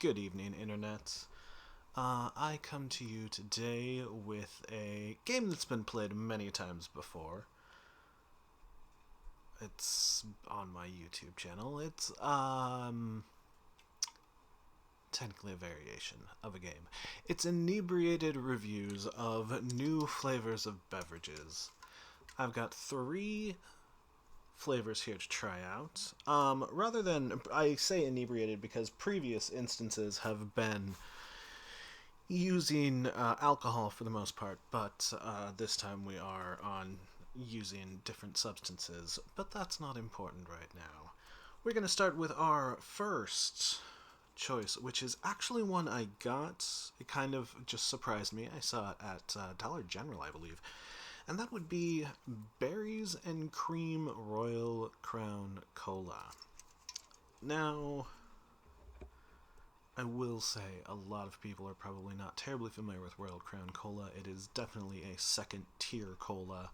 Good evening, Internet. I come to you today with a game that's been played many times before. It's on my YouTube channel. It's, technically a variation of a game. It's inebriated reviews of new flavors of beverages. I've got three flavors here to try out. Rather than, I say inebriated because previous instances have been using alcohol for the most part, but this time we are on using different substances. But that's not important right now. We're going to start with our first choice, which is actually one I got. It kind of just surprised me. I saw it at Dollar General, I believe. And that would be Berries and Cream Royal Crown Cola. Now, I will say a lot of people are probably not terribly familiar with Royal Crown Cola. It is definitely a second tier cola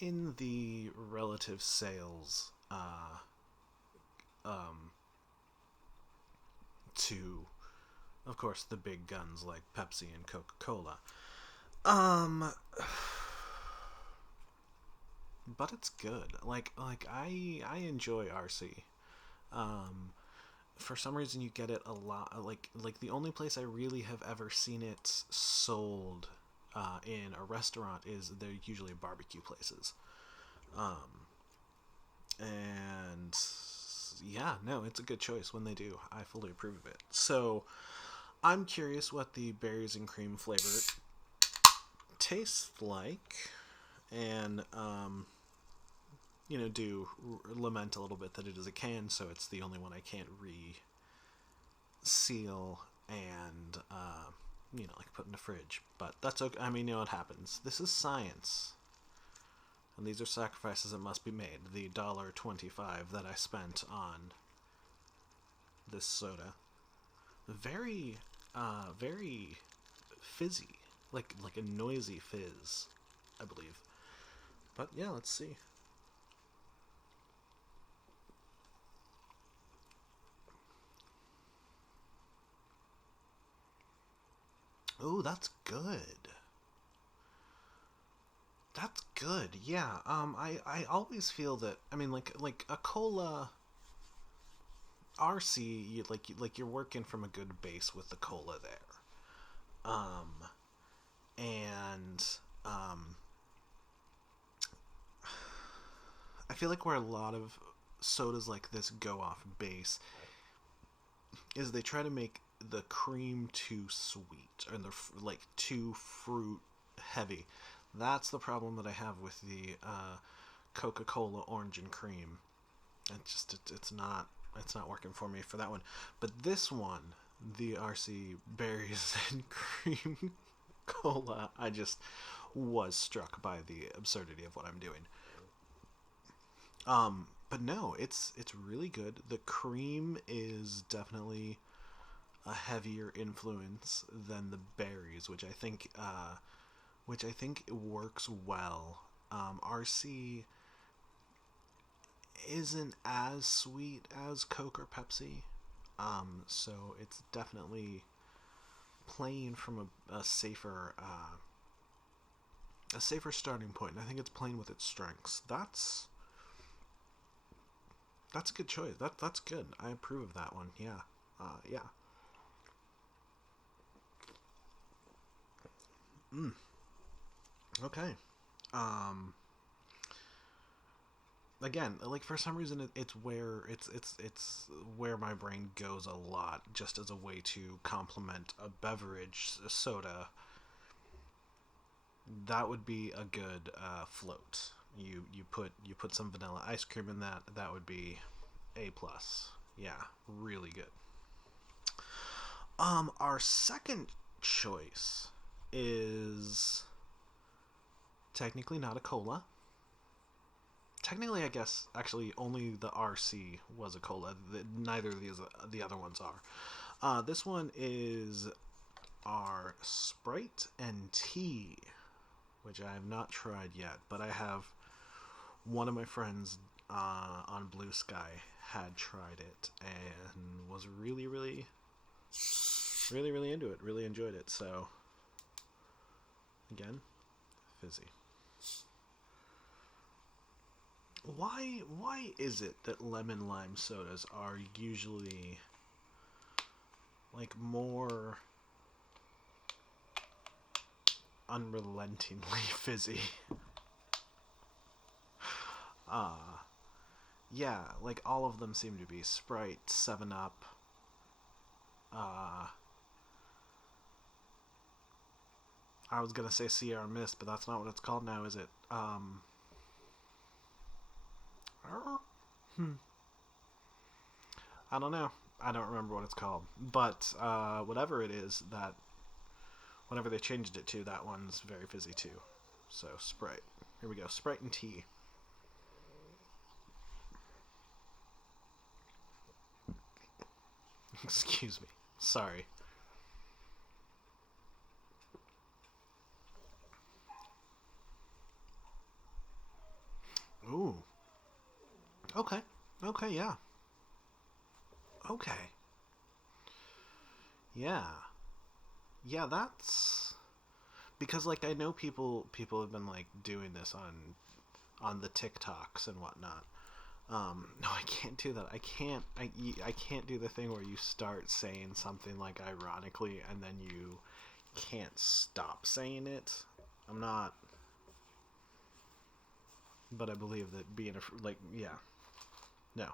in the relative sales to, of course, the big guns like Pepsi and Coca-Cola. Um, but it's good. I enjoy RC. Um, for some reason you get it a lot. Like the only place I really have ever seen it sold in a restaurant is they're usually barbecue places. Um, and yeah, no, it's a good choice when they do. I fully approve of it. So I'm curious what the berries and cream flavor tastes like, and do lament a little bit that it is a can, so it's the only one I can't seal and like put in the fridge. But that's okay. I mean, it happens. This is science, and these are sacrifices that must be made. The $1.25 that I spent on this soda, very fizzy, like a noisy fizz, I believe. But yeah, let's see. Oh, that's good. That's good. Yeah. I always feel that. I mean, like a cola RC, you're working from a good base with the cola there. Um, and I feel like where a lot of sodas like this go off base is they try to make the cream too sweet, or like too fruit heavy. That's the problem that I have with the Coca-Cola orange and cream. It's not working for me for that one. But this one, the RC berries and cream cola, I just was struck by the absurdity of what I'm doing. But no, it's really good. The cream is definitely a heavier influence than the berries, which I think works well. RC isn't as sweet as Coke or Pepsi, so it's definitely playing from a safer starting point. And I think it's playing with its strengths. That's a good choice. That's good. I approve of that one. Yeah, yeah. Mm, okay. Um, Again, like for some reason, it's where my brain goes a lot, just as a way to complement a beverage, a soda. That would be a good float. You put some vanilla ice cream in that. That would be a plus. Yeah, really good. Our second choice is technically not a cola. Technically, I guess actually only the RC was a cola. Neither of the other ones are. This one is our Sprite and Tea, which I have not tried yet, but I have one of my friends on Blue Sky had tried it and was really, really Really, really into it. Really enjoyed it. So, again, fizzy. Why is it that lemon lime sodas are usually like more unrelentingly fizzy? Yeah, like all of them seem to be Sprite, 7 Up. uh I was gonna say Sierra Mist, but that's not what it's called now, is it? Hmm. I don't know. I don't remember what it's called. But whatever it is, that whenever they changed it to, that one's very fizzy too. So Sprite. Here we go. Sprite and tea. Excuse me. Sorry. Ooh. Okay. Okay, yeah. Okay. Yeah. Yeah, that's because like I know people have been like doing this on the TikToks and whatnot. No, I can't do that. I can't do the thing where you start saying something like ironically and then you can't stop saying it. I'm not, but I believe that being a like yeah. No.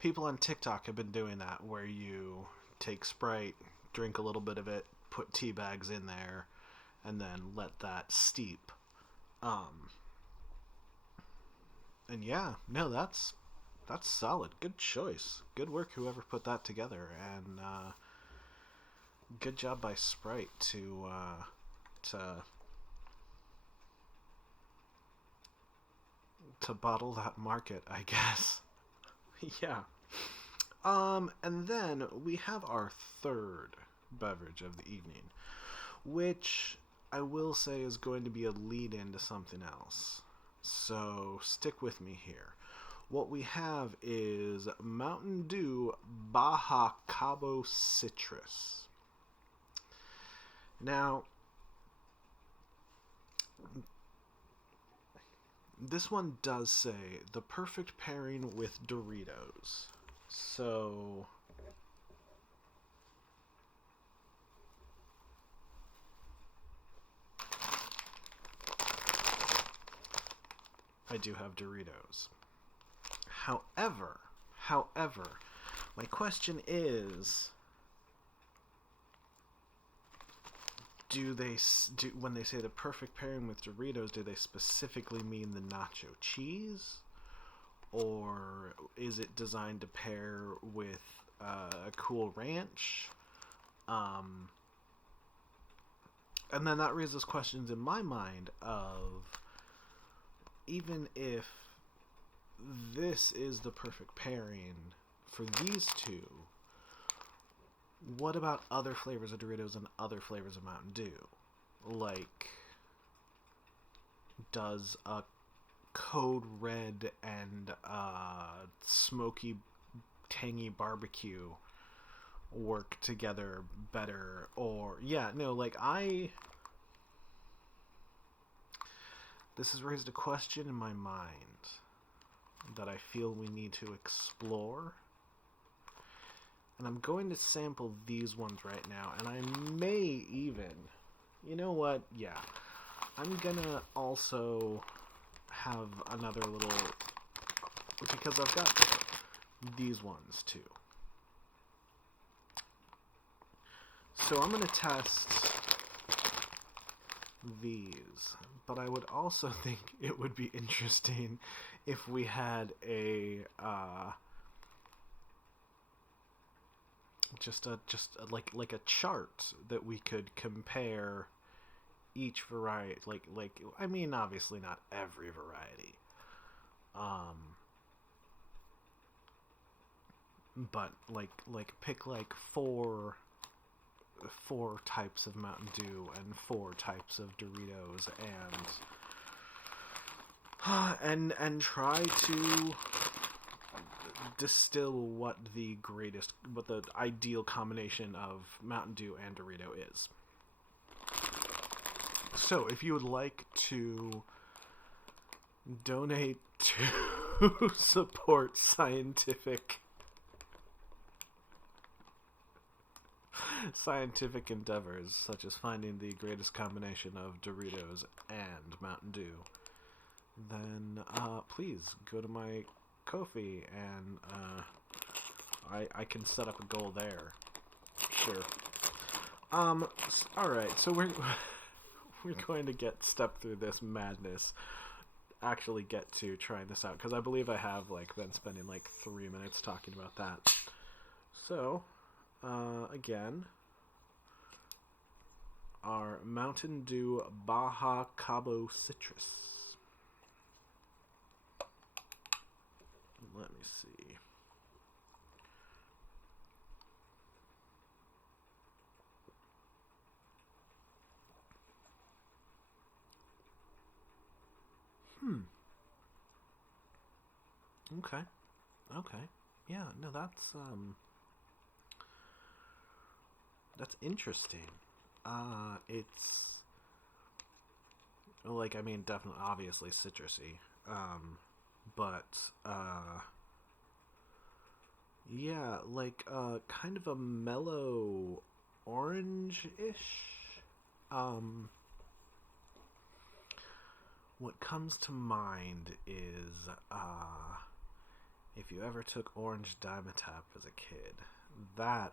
People on TikTok have been doing that where you take Sprite, drink a little bit of it, put tea bags in there, and then let that steep. Um, and yeah, no, that's solid. Good choice. Good work, whoever put that together, and good job by Sprite to to bottle that market, I guess. Yeah. And then we have our third beverage of the evening, which I will say is going to be a lead in to something else. So stick with me here. What we have is Mountain Dew Baja Cabo Citrus. Now, this one does say the perfect pairing with Doritos. So, I do have Doritos. However, my question is, do they do when they say the perfect pairing with Doritos, do they specifically mean the nacho cheese, or is it designed to pair with a Cool Ranch? Um, and then that raises questions in my mind of, even if this is the perfect pairing for these two, what about other flavors of Doritos and other flavors of Mountain Dew? Like, does a Code Red and smoky, tangy barbecue work together better? Or, yeah, no, like, this has raised a question in my mind that I feel we need to explore. And I'm going to sample these ones right now, and I may even, you know what, yeah, I'm gonna also have another little, because I've got these ones too. So I'm gonna test these, but I would also think it would be interesting if we had a just like a chart that we could compare each variety, like I mean, obviously not every variety, but like pick like four types of Mountain Dew and four types of Doritos, and try to distill what the ideal combination of Mountain Dew and Dorito is. So, if you would like to donate to support scientific endeavors, such as finding the greatest combination of Doritos and Mountain Dew, then please go to my Ko-fi and I can set up a goal there. Sure. Alright, so we're going to step through this madness, actually get to trying this out, because I believe I have been spending 3 minutes talking about that. So, again, our Mountain Dew Baja Cabo Citrus. Let me see. Okay. Yeah, no, that's interesting. It's definitely, obviously citrusy. But yeah, kind of a mellow orange-ish. What comes to mind is, if you ever took orange Dimetapp as a kid, that,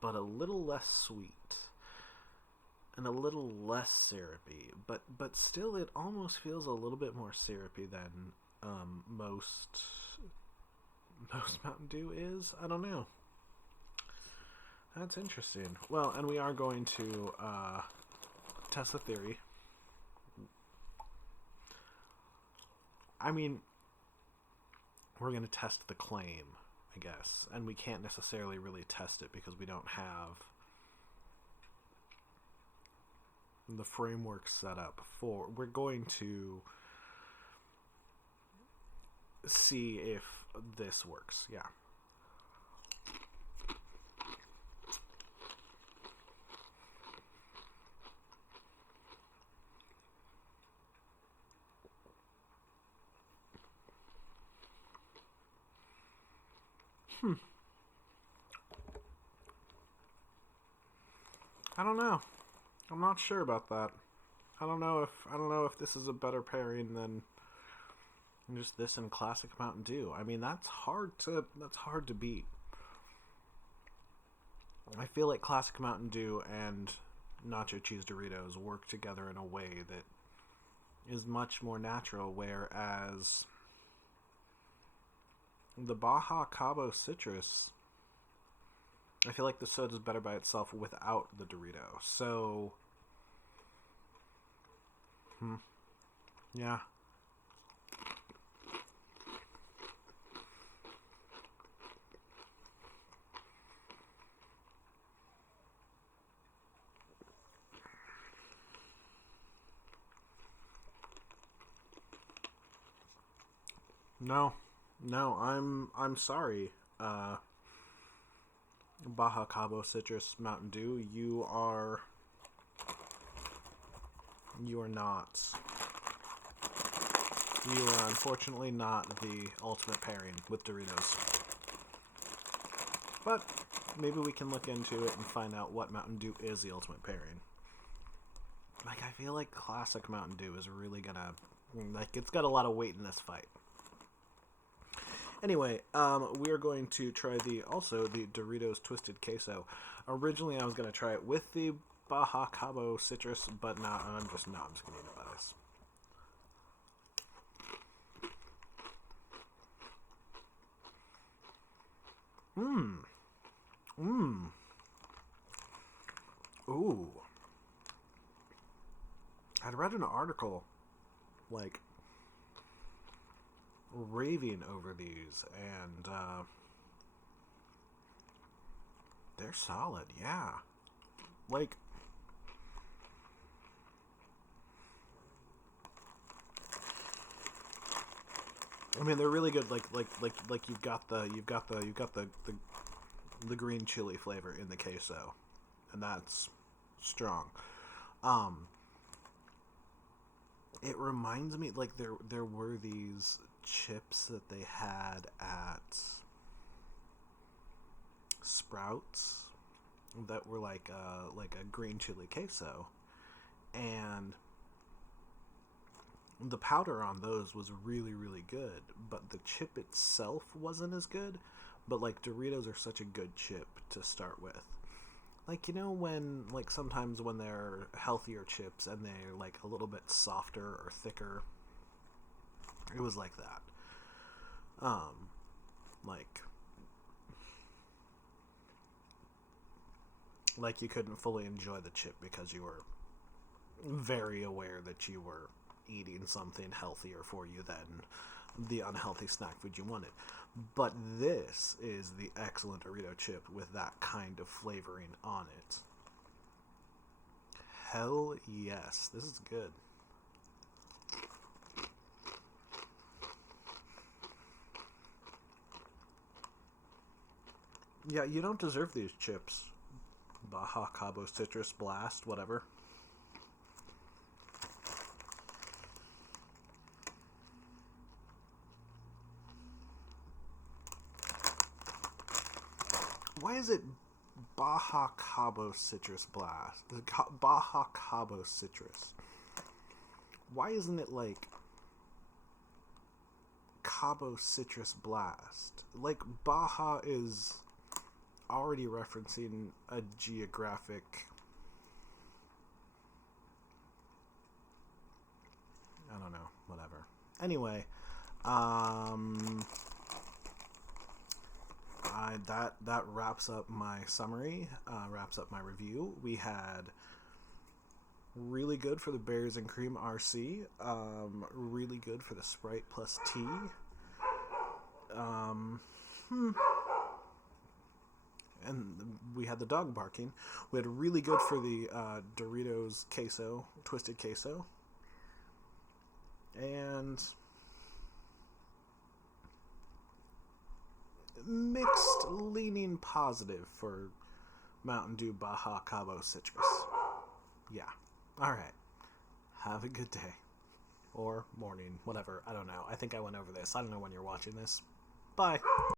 but a little less sweet, and a little less syrupy, but still it almost feels a little bit more syrupy than most Mountain Dew is. I don't know. That's interesting. Well, and we are going to test the theory. I mean, we're going to test the claim, I guess. And we can't necessarily really test it because we don't have the framework set up for... We're going to see if this works. Yeah. I don't know. I'm not sure about that. I don't know if this is a better pairing than just this and classic Mountain Dew. I mean, that's hard to beat. I feel like classic Mountain Dew and nacho cheese Doritos work together in a way that is much more natural, whereas the Baja Cabo Citrus, I feel like the soda is better by itself without the Dorito. So, yeah. No, I'm sorry. Baja Cabo Citrus Mountain Dew, you are not. You are unfortunately not the ultimate pairing with Doritos. But maybe we can look into it and find out what Mountain Dew is the ultimate pairing. I feel like classic Mountain Dew is really gonna... it's got a lot of weight in this fight. Anyway, we are going to try the Doritos Twisted Queso. Originally, I was going to try it with the Baja Cabo Citrus, but now I'm just going to eat it by this. Ooh. I'd read an article, raving over these, and they're solid. Yeah, I mean, they're really good. Like the green chili flavor in the queso, and that's strong. Um, it reminds me, like, there were these chips that they had at Sprouts that were like a green chili queso, and the powder on those was really, really good, but the chip itself wasn't as good. But like, Doritos are such a good chip to start with. Like, when, like, sometimes when they're healthier chips and they're like a little bit softer or thicker, it was like that. Um, like like you couldn't fully enjoy the chip because you were very aware that you were eating something healthier for you than the unhealthy snack food you wanted. But this is the excellent Dorito chip with that kind of flavoring on it. Hell yes, this is good. Yeah, you don't deserve these chips. Baja Cabo Citrus Blast, whatever. Why is it Baja Cabo Citrus Blast? Baja Cabo Citrus. Why isn't it like Cabo Citrus Blast? Like, Baja is already referencing a geographic. I don't know, whatever. Anyway, that wraps up my summary, wraps up my review. We had really good for the Berries and Cream RC, really good for the Sprite plus tea. And we had the dog barking. We had really good for the Doritos queso, twisted queso. And mixed leaning positive for Mountain Dew Baja Cabo Citrus. Yeah. Alright. Have a good day. Or morning. Whatever. I don't know. I think I went over this. I don't know when you're watching this. Bye.